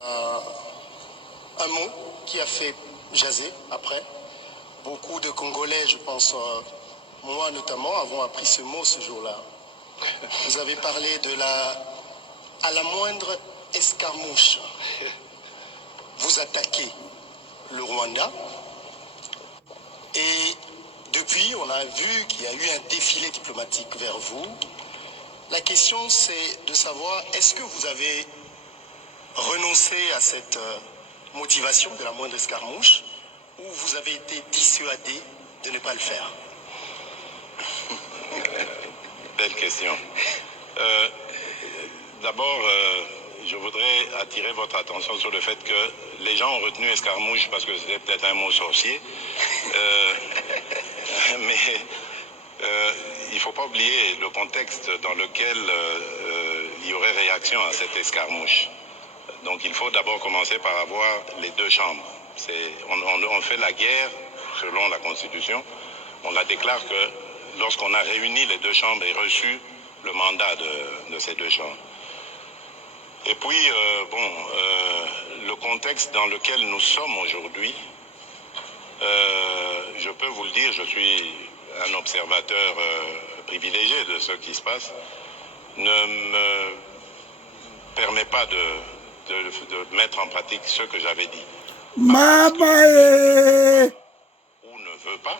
Un mot qui a fait jaser après. Beaucoup de Congolais, je pense, moi notamment, avons appris ce mot ce jour-là. Vous avez parlé à la moindre escarmouche, vous attaquez le Rwanda. Et depuis, on a vu qu'il y a eu un défilé diplomatique vers vous. La question, c'est de savoir, est-ce que vous avez renoncé à cette motivation de la moindre escarmouche ou vous avez été dissuadé de ne pas le faire? Belle question. D'abord, je voudrais attirer votre attention sur le fait que les gens ont retenu escarmouche parce que c'était peut-être un mot sorcier. Mais il ne faut pas oublier le contexte dans lequel il y aurait réaction à cette escarmouche. Donc il faut d'abord commencer par avoir les deux chambres. On fait la guerre selon la Constitution. On la déclare que lorsqu'on a réuni les deux chambres et reçu le mandat de ces deux chambres. Et puis, le contexte dans lequel nous sommes aujourd'hui, je peux vous le dire, je suis un observateur privilégié de ce qui se passe, ne me permet pas de mettre en pratique ce que j'avais dit. Ou ne veut pas,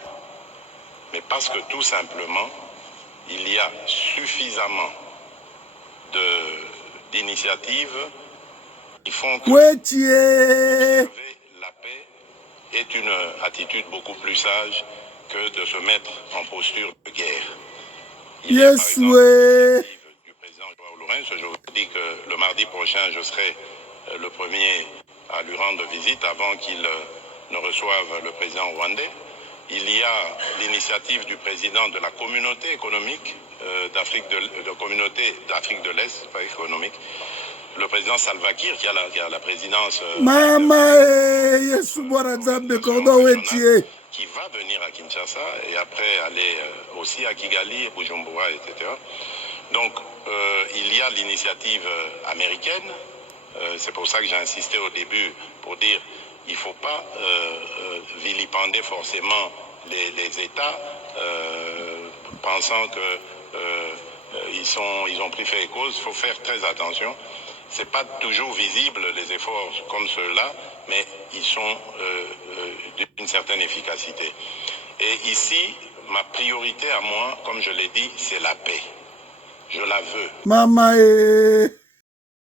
mais parce que tout simplement, il y a suffisamment d'initiatives qui font que observer la paix est une attitude beaucoup plus sage que de se mettre en posture de guerre. Il y a par exemple l'initiative du président Joao Lourenço. Je vous dis que le mardi prochain, je serai le premier à lui rendre visite avant qu'il ne reçoive le président rwandais. Il y a l'initiative du président de la communauté économique communauté d'Afrique de l'Est, pas économique, le président Salva Kiir qui a la présidence qui va venir à Kinshasa et après aller aussi à Kigali, Bujumbura, etc. Donc il y a l'initiative américaine. C'est pour ça que j'ai insisté au début pour dire il ne faut pas vilipender forcément les États pensant qu'ils ont pris fait et cause. Il faut faire très attention. Ce n'est pas toujours visible les efforts comme ceux-là, mais ils sont d'une certaine efficacité. Et ici, ma priorité à moi, comme je l'ai dit, c'est la paix. Je la veux.